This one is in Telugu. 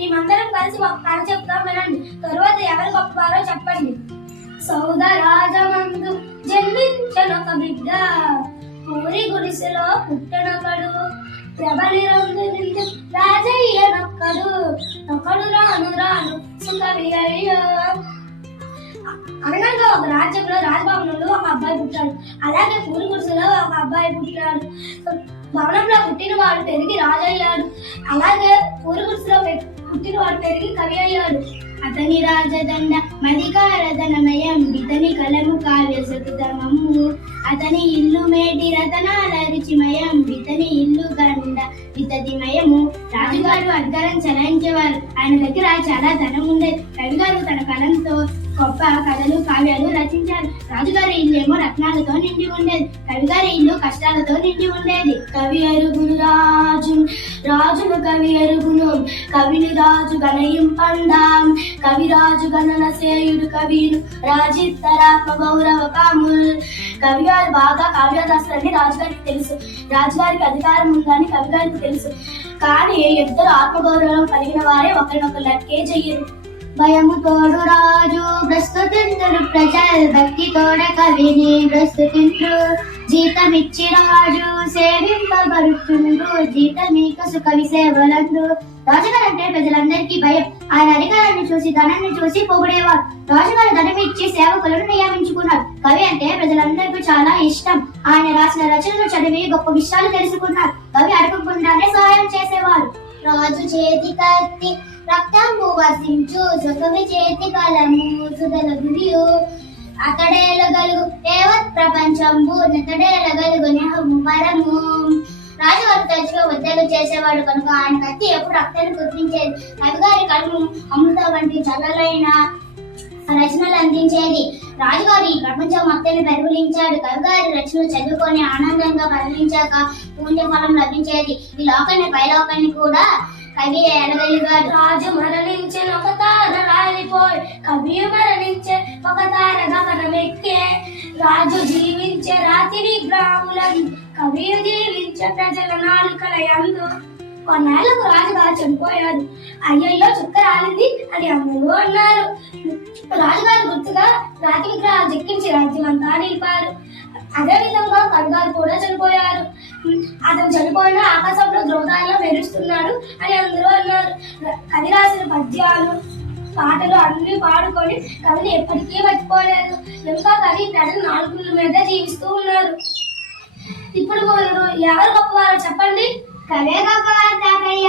మేమందరం కలిసి ఒక కథ చెప్తాం వినండి. తరువాత ఎవరు గొప్పవారో చెప్పండి. సౌదరాజమందు జన్మించనొక బిడ్డ, పూరి గుడిసెలో పుట్టనొకడు, ప్రబలి రంగు నిండు రాజయ్యనొక్కడు, ఒకడు రాను రాను సుకవి అయ్యో. అనగా ఒక రాజ్యంలో రాజభవనంలో ఒక అబ్బాయి పుట్టాడు. అలాగే పూరి గుడిసెలో ఒక అబ్బాయి పుట్టాడు. భవనంలో పుట్టిన వాడు పెరిగి రాజు అయ్యాడు. అలాగే పూరి గుడిసెలో పుట్టిన వాడు పెరిగి కవి అయ్యాడు. అతని రాజదండ మదికారధనమయం, ఇతని కలము కావ్య సతుతమము, అతని ఇల్లు మేటి రతనాల రుచిమయం, ఇతని ఇల్లు గండ ఇతదిమయము. రాజుగారు అధికారం చెలాయించేవారు. ఆయన దగ్గర చాలా ధనం ఉండేది. కవిగారు తన కలంతో గొప్ప కథలు కావ్యాలు రచించారు. రాజుగారి ఇల్లేమో రత్నాలతో నిండి ఉండేది. కవిగారి ఇల్లు కష్టాలతో నిండి ఉండేది. కవి అరుగును రాజు, రాజును కవి అరుగును, కవిని రాజు గణయింపందాం, కవిరాజు గణన సేయుడు కవిను రాజిత్తరాత్మ గౌరవ కాముల్. కవిగారు బాగా కావ్యాలు రాస్తారని రాజుగారికి తెలుసు. రాజుగారికి అధికారం ఉందని కవిగారికి తెలుసు. కానీ ఇద్దరు ఆత్మగౌరవం కలిగిన వారే ఒకరినొకరు లెక్కే చెయ్యరు. భయము తోడు రాజు ప్రస్తుతింతుడు ప్రజలు, భక్తి తోడ కవిని ప్రస్తుతించు, జీతమిచ్చి రాజు సేవింపబడుతుండు, జీతమీకసు కవి సేవలందు. రాజుగారు అంటే ప్రజలందరికీ భయం. ఆయన అధికారాన్ని చూసి ధనాన్ని చూసి పొగిడేవారు. రాజుగారు ధనమిచ్చి సేవకులను నియమించుకున్నారు. కవి అంటే ప్రజలందరికీ చాలా ఇష్టం. ఆయన రాసిన రచనలు చదివి గొప్ప విషయాలు తెలుసుకున్నారు. కవి అడగకుండానే సహాయం చేసేవారు. రాజు చేతి కత్తి రక్తంబు వసించు, సుకవి చేతి కలము సుధల గురియు, అతడేలగలుగు యావత్ ప్రపంచంబు నతడేలగలుగు నెహము పరము. రాజుగారు తరచుగా వద్దలు చేసేవాడు కనుక ఆయన కత్తి ఎప్పుడు రక్తాన్ని కురిపించేది. కవిగారి కలము అమృత వంటి చల్లలైన రచనలు అందించేది. రాజుగారు ఈ ప్రపంచం మొత్తాన్ని పరిపాలించాడు. కవిగారి రచనలు చదువుకొని ఆనందంగా పరిపాలించాక పుణ్యఫలం లభించేది. ఈ లోకాన్ని పైలోకాన్ని కూడా కవి ఎడగలిగాడు. రాజు మరణించే ఒక తార రాలిపోయి, కవి మరణించే ఒక తార గగనమెక్కే, రాజు జీవించే రాత్రి గ్రాములను, కవి జీవించే ప్రజల నాలుకల యందు. కొన్నేళ్లకు రాజుగారు చనిపోయాడు. అయ్యయ్యో చుక్క రాలింది అని అందరూ అన్నారు. రాజుగారు గుర్తుగా రాతి విగ్రహాలు చెక్కించి రాజ్యం అంతా నిలిపారు. అదే విధంగా కవిగారు కూడా చనిపోయారు. అతను చనిపోయిన ఆకాశంలో ద్రోదాల్లో మెరుస్తున్నాడు అని అందరూ అన్నారు. కవి రాసిన పద్యాలు పాటలు అన్ని పాడుకొని కవిని ఎప్పటికీ మర్చిపోలేదు. ఇంకా కవి ప్రజల నాలుగుల మీద జీవిస్తూ ఉన్నారు. ఇప్పుడు ఎవరు గొప్పవారో చెప్పండి. కవే గొప్పవారు తాతయ్య.